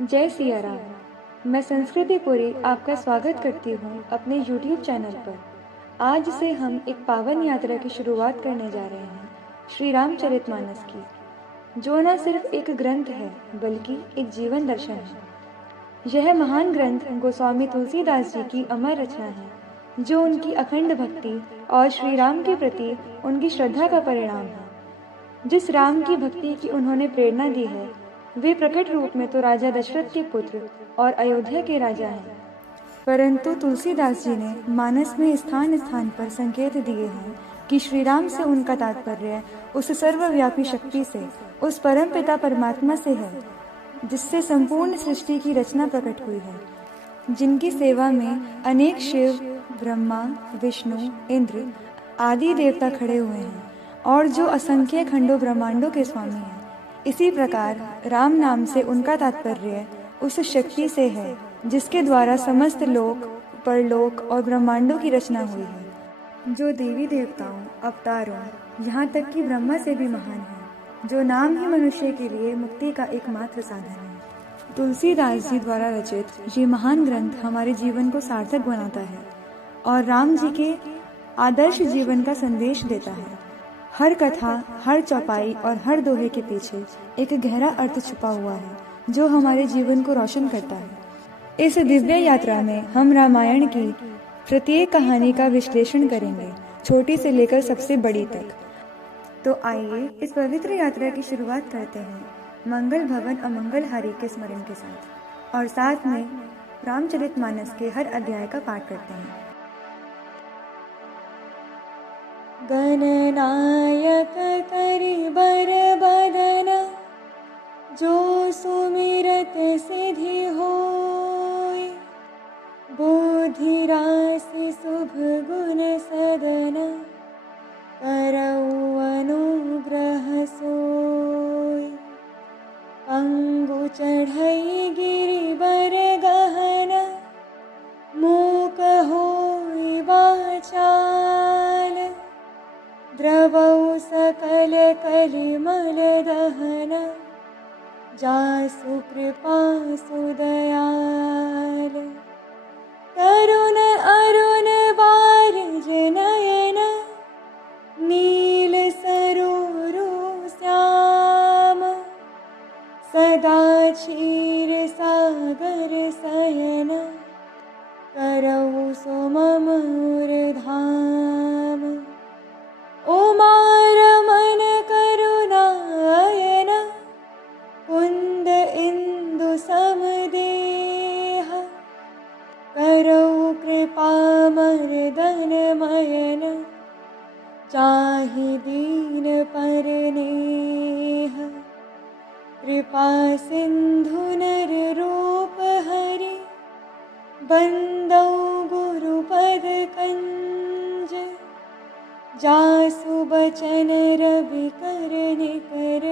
जय सिया राम। मैं संस्कृति पुरी आपका स्वागत करती हूँ अपने YouTube चैनल पर। आज से हम एक पावन यात्रा की शुरुआत करने जा रहे हैं, श्री रामचरितमानस की, जो न सिर्फ एक ग्रंथ है बल्कि एक जीवन दर्शन है। यह महान ग्रंथ गोस्वामी तुलसीदास जी की अमर रचना है, जो उनकी अखंड भक्ति और श्री राम के प्रति उनकी श्रद्धा का परिणाम है। जिस राम की भक्ति की उन्होंने प्रेरणा दी है, वे प्रकट रूप में तो राजा दशरथ के पुत्र और अयोध्या के राजा हैं, परंतु तुलसीदास जी ने मानस में स्थान स्थान पर संकेत दिए हैं कि श्री राम से उनका तात्पर्य उस सर्वव्यापी शक्ति से, उस परम पिता परमात्मा से है, जिससे संपूर्ण सृष्टि की रचना प्रकट हुई है, जिनकी सेवा में अनेक शिव, ब्रह्मा, विष्णु, इंद्र आदि देवता खड़े हुए हैं और जो असंख्य खंडों ब्रह्मांडों के स्वामी हैं। इसी प्रकार राम नाम से उनका तात्पर्य उस शक्ति से है जिसके द्वारा समस्त लोक, परलोक और ब्रह्मांडों की रचना हुई है, जो देवी देवताओं, अवतारों, यहाँ तक कि ब्रह्मा से भी महान है, जो नाम ही मनुष्य के लिए मुक्ति का एकमात्र साधन है। तुलसीदास जी द्वारा रचित ये महान ग्रंथ हमारे जीवन को सार्थक बनाता है और राम जी के आदर्श जीवन का संदेश देता है। हर कथा, हर चौपाई और हर दोहे के पीछे एक गहरा अर्थ छुपा हुआ है, जो हमारे जीवन को रोशन करता है। इस दिव्य यात्रा में हम रामायण की प्रत्येक कहानी का विश्लेषण करेंगे, छोटी से लेकर सबसे बड़ी तक। तो आइए इस पवित्र यात्रा की शुरुआत करते हैं मंगल भवन अमंगलहारी के स्मरण के साथ, और साथ में रामचरितमानस के हर अध्याय का पाठ करते हैं। गणनायक करि बर बदन, जो सुमिरत सिद्धि होय। बुद्धि राशि शुभ गुण सदन, करऊ अनुग्रह सोय। अंगु चढ़ई गिरि बर गहन, मूक होय वाचाल। द्रवौ सकल कलिमल दहन, जासु कृपा सुदयाल। तरुण अरुण बारिज नयन, नील सरोरु श्याम। सदा क्षीर सागर शयन, करऊ सुमधुर धाम। उमा रमन करुणायन, कुंद इंदु समदेह। करऊ कृपा मर्दन मयन, चाहि दीन परनेह। कृपा सिंधु नर रूप हरि, बंदौ गुरुपद कंज। जासु बचन रवि कर निकर,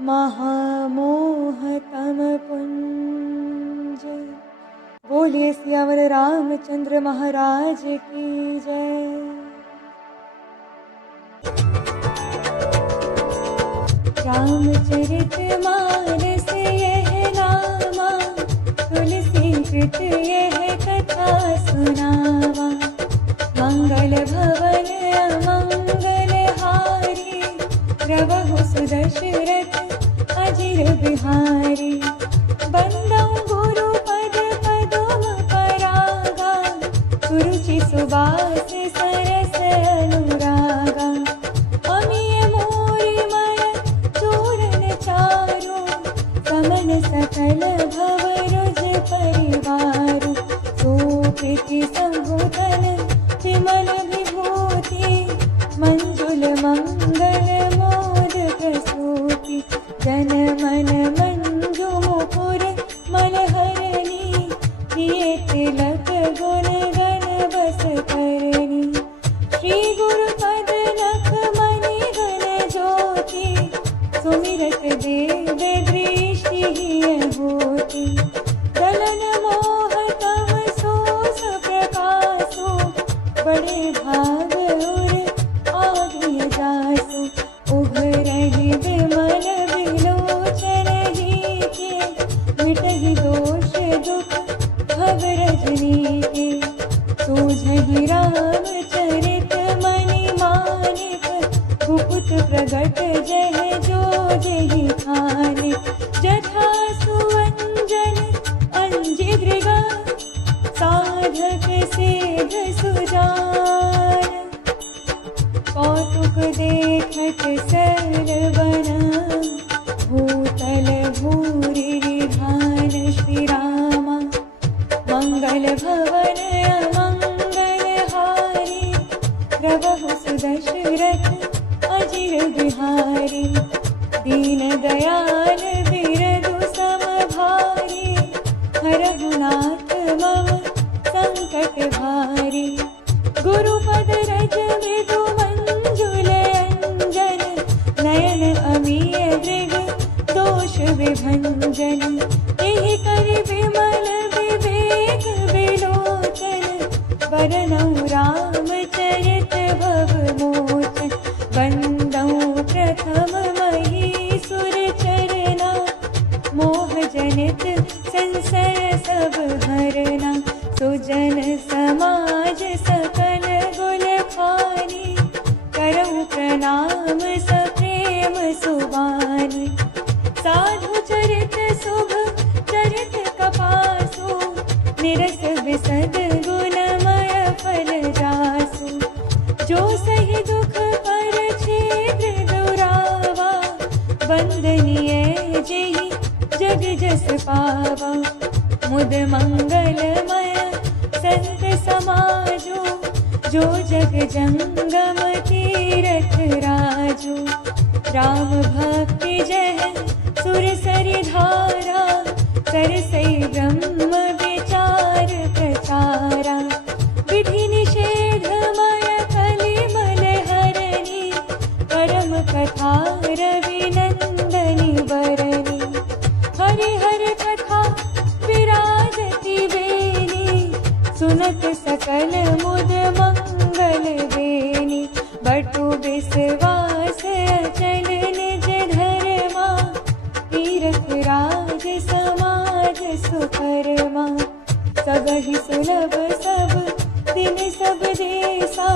महामोह तम पुंज। बोलिए सियावर रामचंद्र महाराज की जय। रामचरितमानस यह नामा, तुलसी कृत यह कथा सुनावा। मंगल भवन अमंगल हारी, रवहु सुदशरथ अजिर बिहारी। बंदौ गुरु पद पदुम परागा, सुरुचि सुबास सरस अनुरागा। अमिय मोरि मन चूरन चारु, समन सकल भव रुज परिवारु। सुकृति संभूतन विमल विभूति, मंजुल मंगल मोद प्रसूति। जन मन मंजु मुकुर मलहरणी, किए तिलक गुण गण बस करणी। श्री गुरु पद नख मणि गण ज्योति, सुमिरत देव दृष्टि होती। मिटहि दोष दुख भव रजनी के। सूझहि रामचरित मनि मानिक, गुप्त प्रगट जह जो जहि खाने। जथा सुअंजन अंजि दृगा, साधक सिद्ध सुजान। कौतुक देखत सरवन, भूतल भूरि निधान। श्री रामा मंगल भवन अमंगल हारी, प्रभु सुदशरथ अजिर बिहारी। दीन दयाल बिरदु समभारी, हरहु नाथ मम संकट भारी। गुरुपद रज मृदु मंजुल अंजन, नयन अमीय दृग दोष विभंजन। एहि करि विमल विवेक विलोचन, वरनौ रामचरित भव मोचन। वंदौ प्रथम महीसुर चरना, मोह जनित संशय सब हरना। सुजन समाज सकल गुल खानी, करहु प्रणाम सप्रेम सुबानी। साधु चरित शुभ चरित कपासु, निरस विसद गुणमय फल जासु। जो सही दुख पर क्षेत्र दुरावा, वंदनीय जेहि जग जस पावा। मुद मंगलमय संत समाजो, जो जग जंगम तीरथ राजो। राम भक्ति जह सुर सरि धारा, सरसई ब्रह्म विचार प्रचारा। विधि निषेध मय कलिमल हरणी, परम कथा रविनंदनी वरनी। हरिहर कथा विराजति बेनी, सुनत सकल मुद मंगल बेनी। बटु विश्वास अचल निज धर्मा, तीरथ राज समाज सुकर्मा। सबहि सुलभ सब दिन सब देसा,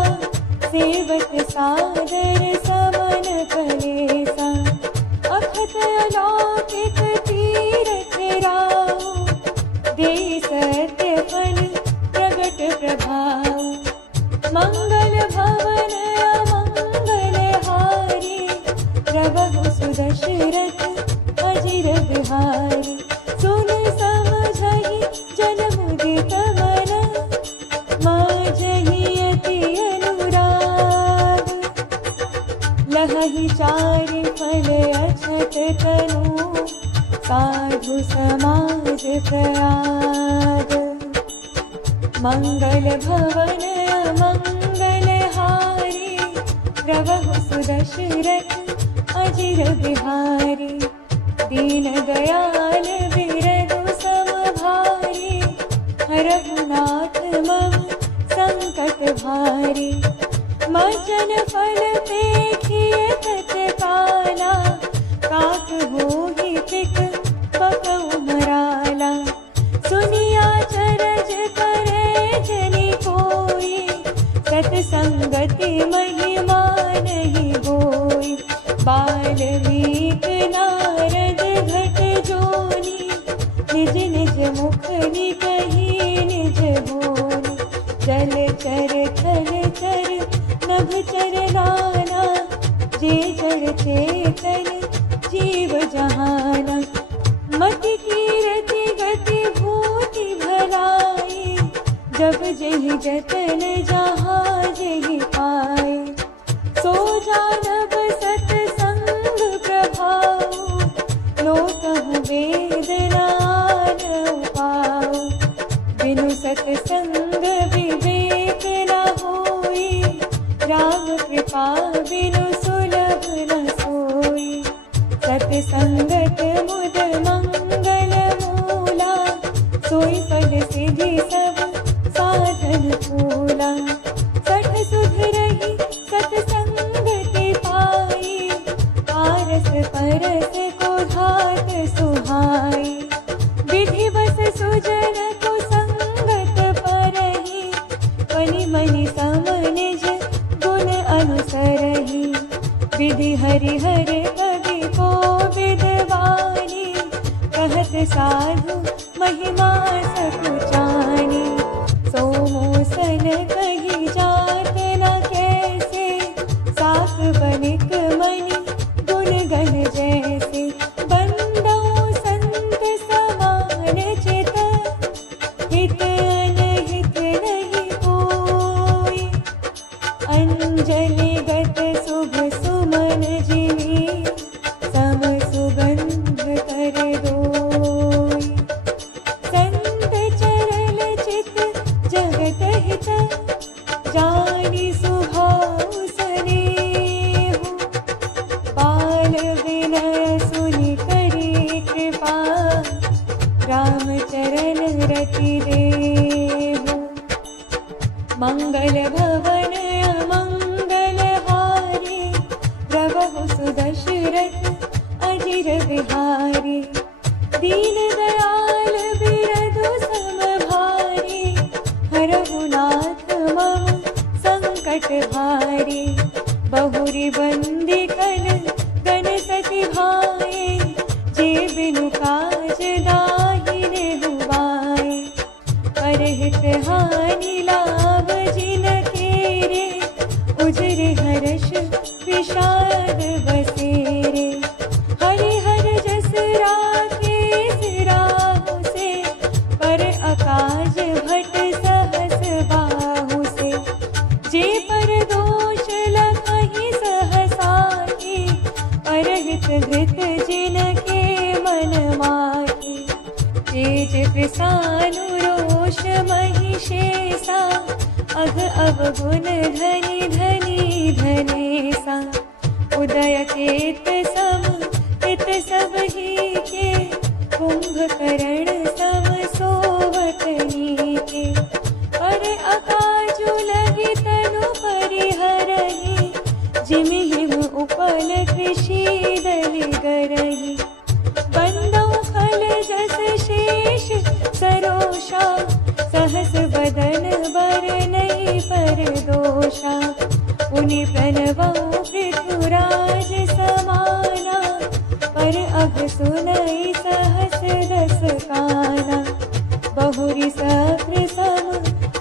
सेवक सादर समन कलेसा। अखत अलौकिक तीरथ राउ, देहि सत्य फल प्रगट प्रभाव। मंगल भवन अमंगल हारी, प्रभु सुदशरथ अजिर बिहारी। सुन समझहि जन मुदित मन, माजहि अति अनुराग। लहहि चारि फल अछत तनु, साधु समाज प्रयाग। मंगल भवन अमंगल हारी, प्रभु सुदशरथ अजिर बिहारी। दीन दयाल बिरदु समभारी, हरहु नाथ मम संकट भारी। मज्जन फल पेखिए तत्काला, काक होहि पिक पकउ मराला। सुनिया चरज करे जनि कोई, सतसंगति महिमा नहीं होई। बाल्मीक नारद घट जोनी, निज निज मुख निकहि निज बोली। जल चर थल चर नभ चर नाना, जे जड़ चेतन जीव जहाना। मति कीरति गति भूति भलाई, जब जहि जतन जहाँ जहि पाए। सो जानब सतसंग प्रभाव, लोकहु वेद नाम पाओ। बिनु सतसंग विवेक न होई, राम कृपा बिनु सुलभ न सोई। सतसंगत मुद मंगल मूला, सोई पद सिद्धि सब साधन फूला। सठ सुध रही सतसंगति पाई, पारस परस को धात सुहाई। कहत साधु महिमा सकुचानी, सोमोसन कही जात न कैसे, साख बनिक मणि गुण गण जैसे, बंदो संत समान चित, हित अनहित नहीं कोई, अंजलि गत शुभ सुमन जिमी, सम सुगंध कर दोई, संत चरल चित जगत हित, जानी सुभाव स्नेहु, बाल विनय सुनि करी कृपा, रामचरण रति देहु, मंगल भवन अमंगल हारी, प्रभु सुदशरथ अजिर बिहारी, दीन दयाल बिरधु सम भारी, हरहु नाथ मम संकट भारी, बहुरी बंदी कल गण सति भाए, जे बिनु काज दाहिने हुआए, परहित हानि लाभ जिन केरे, उजरे हर्ष विषाद बसेरे, हरि हर जस राकेश राहु से, पर अकाज भट सहस बाहु से, जे पर दोष लखहि सहसाहि, परहित हृत जिन के मन माहि, तेज कृसानु रोष महिषेसा, अघ अवगुण धनि धनि धनेसा, उदय केत सम हित सब ही के, कुंभकर्ण सम सोवत नीके, पर अकाजु लगी तनु परिहरहि, जिमि हिम उपल कृषि दलि गरहि, बंदौ फल जस शेष सरोषा, सहस बदन बरनहि पर दोषा, पुनि प्रणवौ पृथुराज समाना, पर अघ सुनई सहस रस काना, बहुरि सकृ सम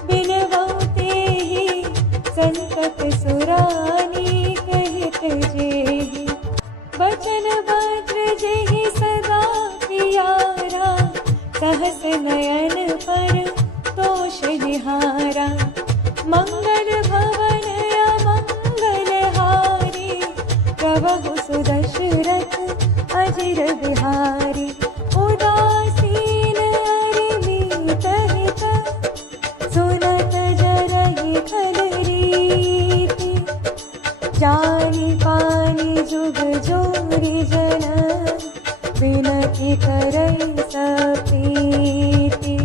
बिनवौ तेहि, संतत सुरानी कहित जेहि, बचन भद्र जेहि सदा प्यारा, सहस नयन पर तोष निहारा, मंगल भवन अमंगल हारी, प्रभु सुदशरथ अजिर बिहारी, उदासीन अरिमीत हित, सुनत जरहि खल रीति, जानी पानी जुग जोरी जन, विनति करई सप्रीति,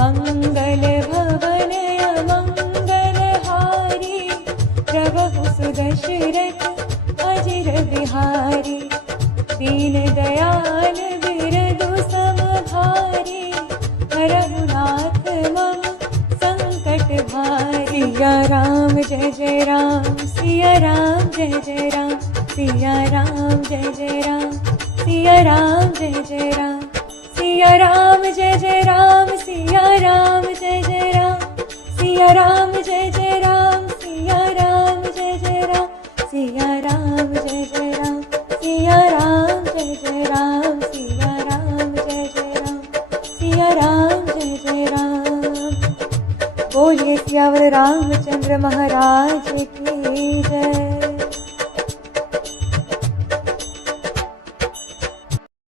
मंगल भवन अमंगल हारी, प्रभु सुदशरथ अजिर बिहारी, दीन दयाल बिरधु सम भारी, हरहु नाथ मम संकट भारी, सिया राम जय जय राम, सिया राम जय जय राम, सिया राम जय जय राम, सिया राम जय जय राम, सिया राम जय जय राम, सिया राम जय जय राम, सिया राम जय जय राम, सिया राम जय जय राम, सिया राम जय जय राम, सिया राम जय जय राम, सिया राम जय जय राम, सिया राम जय जय राम। बोलिए सियावर रामचंद्र महाराज की जय।